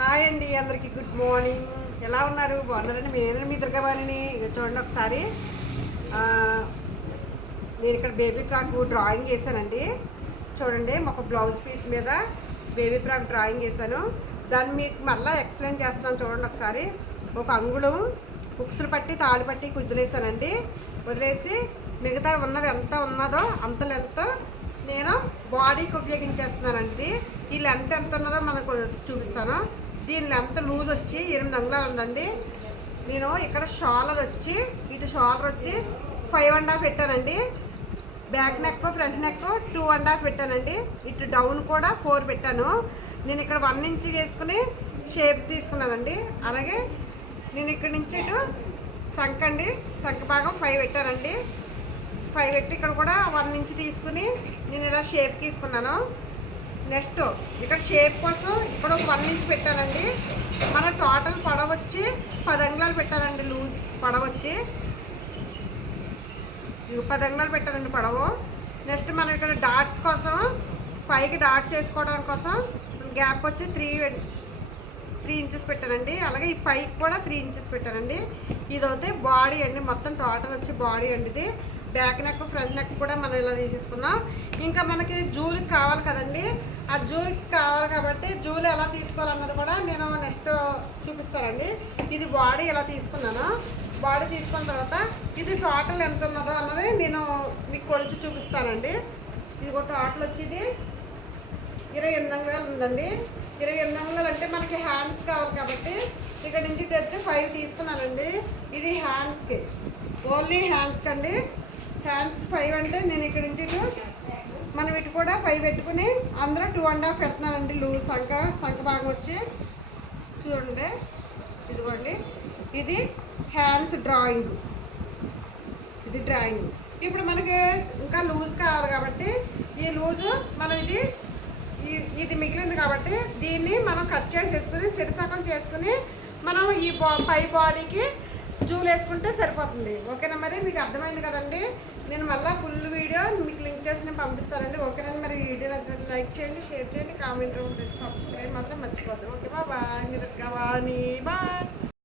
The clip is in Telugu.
హాయ్ అండి, అందరికీ గుడ్ మార్నింగ్. ఎలా ఉన్నారు? బాగున్నారండి? నేను మీ దుర్గవాణిని. ఇక చూడండి ఒకసారి. నేను ఇక్కడ బేబీ ఫ్రాక్ డ్రాయింగ్ వేసానండి. చూడండి, ఒక బ్లౌజ్ పీస్ మీద బేబీ ఫ్రాక్ డ్రాయింగ్ వేసాను. దాన్ని మీకు మళ్ళీ ఎక్స్ప్లెయిన్ చేస్తాను. చూడండి ఒకసారి. ఒక అంగుళం ఉక్సులు పట్టి తాళ్ళు పట్టి కుదిలేసానండి. వదిలేసి మిగతా ఉన్నది ఎంత ఉన్నదో అంత లెంత్ నేను బాడీకి ఉపయోగించేస్తున్నానండి. ఈ లెంత్ ఎంత ఉన్నదో మనకు చూపిస్తాను. దీని లెంత్ లూజ్ వచ్చి 8 అంగుళాలు ఉందండి. నేను ఇక్కడ షోల్డర్ వచ్చి ఇటు షోల్డర్ వచ్చి 5.5 పెట్టానండి. బ్యాక్ నెక్ ఫ్రంట్ నెక్ 2.5 పెట్టానండి. ఇటు డౌన్ కూడా 4 పెట్టాను. నేను ఇక్కడ 1 ఇంచ్ వేసుకుని షేప్ తీసుకున్నానండి. అలాగే నేను ఇక్కడ నుంచి ఇటు సంఖ భాగం 5 పెట్టానండి. 5 పెట్టి ఇక్కడ కూడా 1 ఇంచ్ తీసుకుని నేను ఇలా షేప్ తీసుకున్నాను. నెక్స్ట్ ఇక్కడ షేప్ కోసం ఇక్కడ ఒక 1 ఇంచ్ పెట్టానండి. మన టోటల్ పొడవు వచ్చి 10 అంగుళాలు పెట్టానండి. లూజ్ పొడవు వచ్చి 10 అంగుళాలు పెట్టానండి పొడవు. నెక్స్ట్ మనం ఇక్కడ డాట్స్ కోసం పైకి డాట్స్ వేసుకోవడానికి కోసం గ్యాప్ వచ్చి 3 ఇంచెస్ పెట్టానండి. అలాగే ఈ పైకి కూడా 3 ఇంచెస్ పెట్టానండి. ఇది అయితే బాడీ అండి. మొత్తం టోటల్ వచ్చి బాడీ అండి. ఇది బ్యాక్ నెక్ ఫ్రంట్ నెక్ కూడా మనం ఇలా తీసుకున్నాం. ఇంకా మనకి జూలికి కావాలి కదండి. ఆ జూలికి కావాలి కాబట్టి జూలు ఎలా తీసుకోవాలన్నది కూడా నేను నెక్స్ట్ చూపిస్తానండి. ఇది బాడీ ఎలా తీసుకున్నాను. బాడీ తీసుకున్న తర్వాత ఇది టోటల్ ఎంత ఉన్నదో అన్నది నేను మీకు కొలిచి చూపిస్తానండి. ఇది కూడా టోటల్ వచ్చి ఇది 28 అంగుళాలు ఉందండి. 28 అంగుళాలు అంటే మనకి హ్యాండ్స్ కావాలి కాబట్టి ఇక్కడ నుంచి వచ్చి 5 తీసుకున్నానండి. ఇది హ్యాండ్స్కి, ఓన్లీ హ్యాండ్స్కి అండి. హ్యాండ్స్ 5 అంటే నేను ఇక్కడ నుంచి ఇటు మనం ఇటు కూడా 5 పెట్టుకుని అందరూ 2.5 పెడుతున్నానండి. లూజ్ సంఖ భాగం వచ్చి చూడండి. ఇదిగోండి, ఇది హ్యాండ్స్ డ్రాయింగ్. ఇది డ్రాయింగ్. ఇప్పుడు మనకి ఇంకా లూజ్ కావాలి కాబట్టి ఈ లూజు మనం ఇది మిగిలింది కాబట్టి దీన్ని మనం కట్ చేసేసుకుని సిరసకం చేసుకుని మనం ఈ పై బాడీకి జూలు వేసుకుంటే సరిపోతుంది. ఓకేనా? మరి మీకు అర్థమైంది కదండి. నేను మళ్ళీ ఫుల్ వీడియో మీకు లింక్ చేసి నేను పంపిస్తానండి. ఓకేనండి. మరి వీడియో నచ్చినట్టు లైక్ చేయండి, షేర్ చేయండి, కామెంట్ ఉంటుంది, సబ్స్క్రైబ్ మాత్రం మర్చిపోద్దు. Okay, bye. మీ దగ్గర బాయ్.